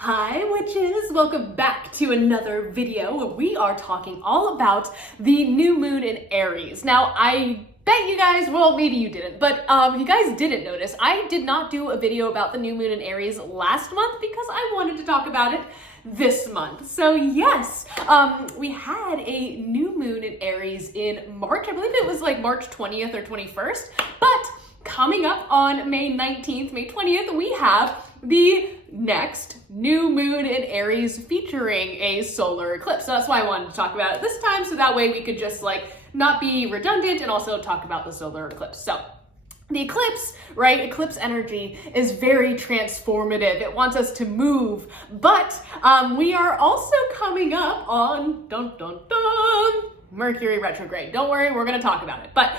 Hi witches, welcome back to another video where we are talking all about the new moon in Aries. Now I bet you guys, well maybe you didn't, but if you guys didn't notice, I did not do a video about the new moon in Aries last month because I wanted to talk about it this month. So yes, we had a new moon in Aries in March. I believe it was like March 20th or 21st, but coming up on May 19th, May 20th, we have the next new moon in Aries featuring a solar eclipse. So that's why I wanted to talk about it this time, so that way we could just like not be redundant and also talk about the solar eclipse. So the eclipse, right, eclipse energy is very transformative. It wants us to move, but we are also coming up on Mercury Retrograde. Don't worry, we're gonna talk about it. But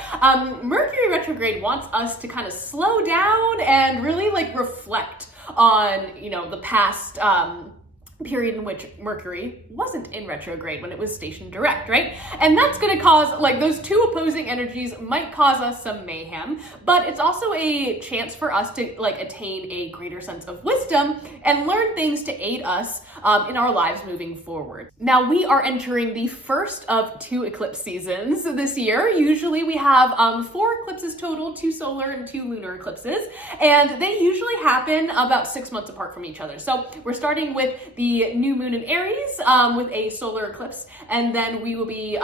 Mercury Retrograde wants us to kind of slow down and really like reflect on, the past period in which Mercury wasn't in retrograde when it was stationed direct, right? And that's going to cause, like, those two opposing energies might cause us some mayhem, but it's also a chance for us to like attain a greater sense of wisdom and learn things to aid us in our lives moving forward. Now we are entering the first of 2 eclipse seasons this year. Usually we have 4 eclipses total, 2 solar and 2 lunar eclipses, and they usually happen about 6 months apart from each other. So we're starting with the new moon in Aries with a solar eclipse, and then we will be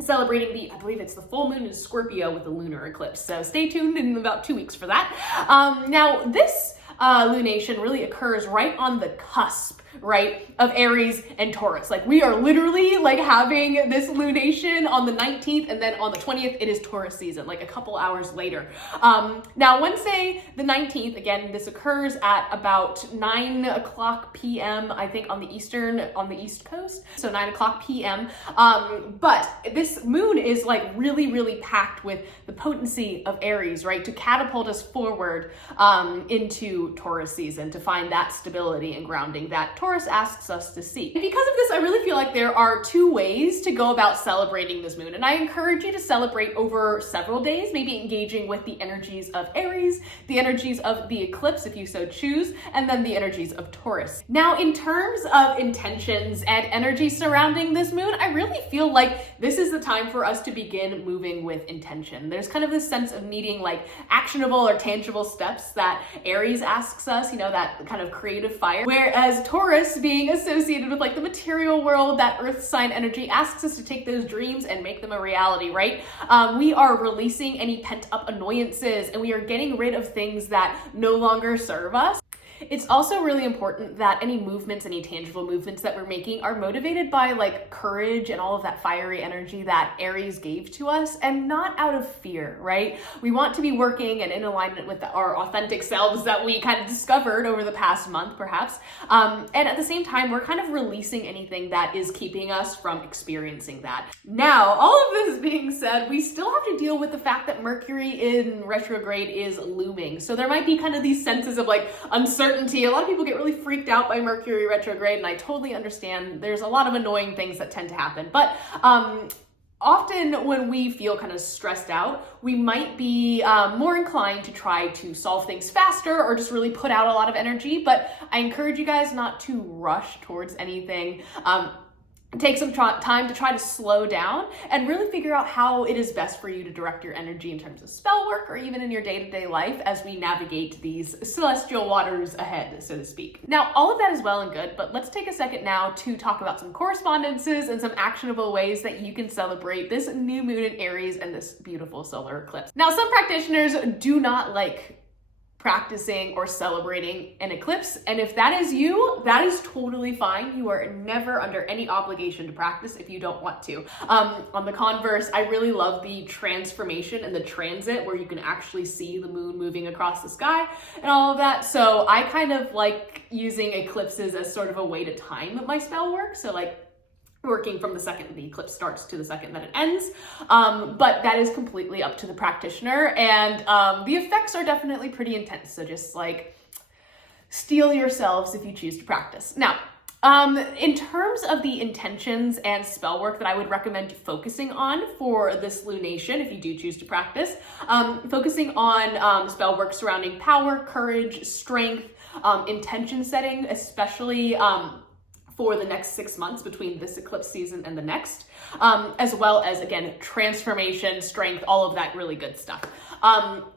celebrating I believe it's the full moon in Scorpio with the lunar eclipse. So stay tuned in about 2 weeks for that. Now this lunation really occurs right on the cusp, right, of Aries and Taurus. Like we are literally like having this lunation on the 19th, and then on the 20th it is Taurus season, like a couple hours later. Now Wednesday the 19th, again, this occurs at about 9 o'clock p.m. I think on the East Coast, so 9 o'clock p.m. But this moon is like really packed with the potency of Aries, right, to catapult us forward into Taurus season, to find that stability and grounding that Taurus asks us to seek. And because of this, I really feel like there are 2 ways to go about celebrating this moon, and I encourage you to celebrate over several days, maybe engaging with the energies of Aries, the energies of the eclipse if you so choose, and then the energies of Taurus. Now, in terms of intentions and energy surrounding this moon, I really feel like this is the time for us to begin moving with intention. There's kind of this sense of needing like actionable or tangible steps that Aries asks us, that kind of creative fire, whereas Taurus, being associated with like the material world, that earth sign energy, asks us to take those dreams and make them a reality, right? We are releasing any pent up annoyances, and we are getting rid of things that no longer serve us. It's also really important that any movements, any tangible movements that we're making are motivated by like courage and all of that fiery energy that Aries gave to us, and not out of fear, right? We want to be working and in alignment with our authentic selves that we kind of discovered over the past month, perhaps. And at the same time, we're kind of releasing anything that is keeping us from experiencing that. Now, all of this being said, we still have to deal with the fact that Mercury in retrograde is looming. So there might be kind of these senses of like uncertainty. A lot of people get really freaked out by Mercury retrograde, and I totally understand. There's a lot of annoying things that tend to happen, but often when we feel kind of stressed out, we might be more inclined to try to solve things faster or just really put out a lot of energy. But I encourage you guys not to rush towards anything. Take some time to try to slow down and really figure out how it is best for you to direct your energy in terms of spell work or even in your day-to-day life as we navigate these celestial waters ahead, so to speak. Now, all of that is well and good, but let's take a second now to talk about some correspondences and some actionable ways that you can celebrate this new moon in Aries and this beautiful solar eclipse. Now, some practitioners do not like practicing or celebrating an eclipse, and if that is you, that is totally fine. You are never under any obligation to practice if you don't want to. On the converse, I really love the transformation and the transit where you can actually see the moon moving across the sky and all of that. So I kind of like using eclipses as sort of a way to time my spell work. So like working from the second the eclipse starts to the second that it ends, but that is completely up to the practitioner, and the effects are definitely pretty intense, so just like steel yourselves if you choose to practice. Now, In terms of the intentions and spell work that I would recommend focusing on for this lunation, if you do choose to practice, focusing on spell work surrounding power, courage, strength, intention setting, especially for the next 6 months between this eclipse season and the next, as well as, again, transformation, strength, all of that really good stuff.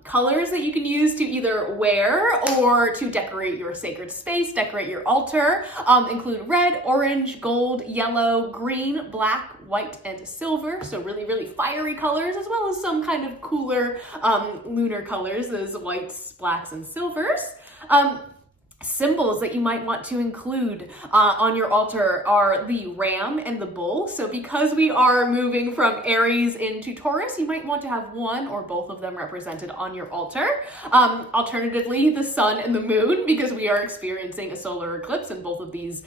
Colors that you can use to either wear or to decorate your sacred space, decorate your altar, include red, orange, gold, yellow, green, black, white, and silver. So really, really fiery colors, as well as some kind of cooler lunar colors, those whites, blacks, and silvers. Symbols that you might want to include on your altar are the ram and the bull. So because we are moving from Aries into Taurus, you might want to have one or both of them represented on your altar. Alternatively, the sun and the moon, because we are experiencing a solar eclipse and both of these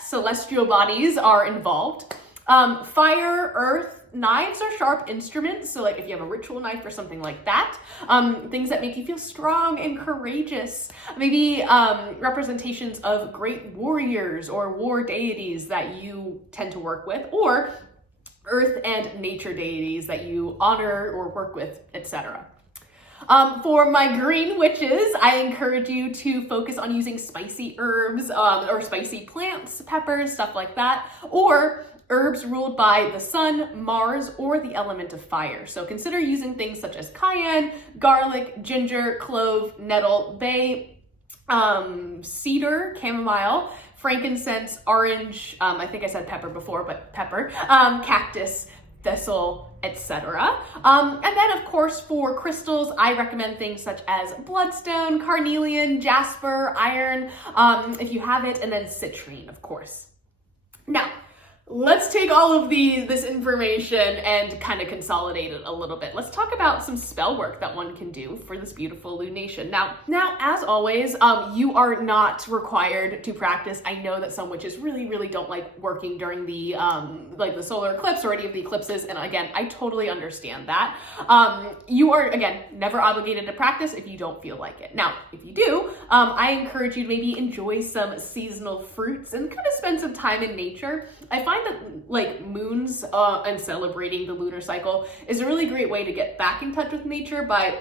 celestial bodies are involved. Fire, earth, knives are sharp instruments, so like if you have a ritual knife or something like that, things that make you feel strong and courageous, maybe representations of great warriors or war deities that you tend to work with, or earth and nature deities that you honor or work with, etc. For my green witches, I encourage you to focus on using spicy herbs or spicy plants, peppers, stuff like that, or herbs ruled by the sun, Mars, or the element of fire. So consider using things such as cayenne, garlic, ginger, clove, nettle, bay, cedar, chamomile, frankincense, orange, I think I said pepper before, but pepper, cactus, thistle, etc. And then of course for crystals, I recommend things such as bloodstone, carnelian, jasper, iron, if you have it, and then citrine, of course. Now, let's take all of this information and kind of consolidate it a little bit. Let's talk about some spell work that one can do for this beautiful lunation. Now, as always, you are not required to practice. I know that some witches really, really don't like working during the the solar eclipse or any of the eclipses, and again, I totally understand that. You are, again, never obligated to practice if you don't feel like it. Now, if you do, I encourage you to maybe enjoy some seasonal fruits and kind of spend some time in nature. I find that like moons and celebrating the lunar cycle is a really great way to get back in touch with nature by,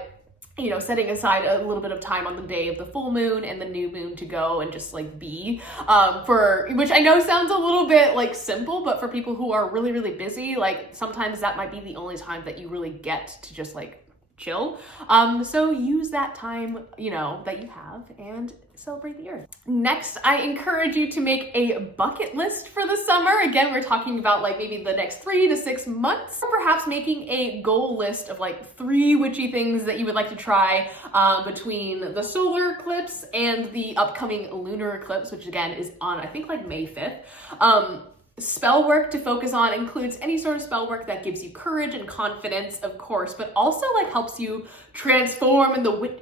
you know, setting aside a little bit of time on the day of the full moon and the new moon to go and just like be, which I know sounds a little bit like simple, but for people who are really, really busy, like sometimes that might be the only time that you really get to just like chill. So use that time, you know, that you have and celebrate the earth. Next, I encourage you to make a bucket list for the summer. Again, we're talking about like maybe the next 3 to 6 months, or perhaps making a goal list of like 3 witchy things that you would like to try between the solar eclipse and the upcoming lunar eclipse, which again is on, I think, like May 5th. Spell work to focus on includes any sort of spell work that gives you courage and confidence, of course, but also like helps you transform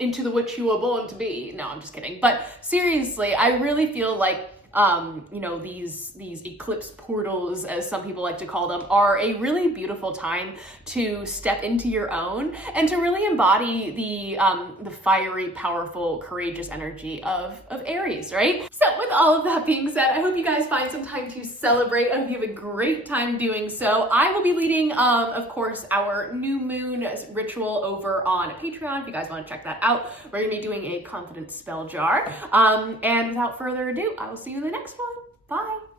into the witch you were born to be. No, I'm just kidding. But seriously, I really feel like you know, these eclipse portals, as some people like to call them, are a really beautiful time to step into your own and to really embody the fiery, powerful, courageous energy of Aries, right? So with all of that being said, I hope you guys find some time to celebrate. I hope you have a great time doing so. I will be leading, of course, our new moon ritual over on Patreon. If you guys want to check that out, we're gonna be doing a confidence spell jar. And without further ado, I will see you in the next one. Bye.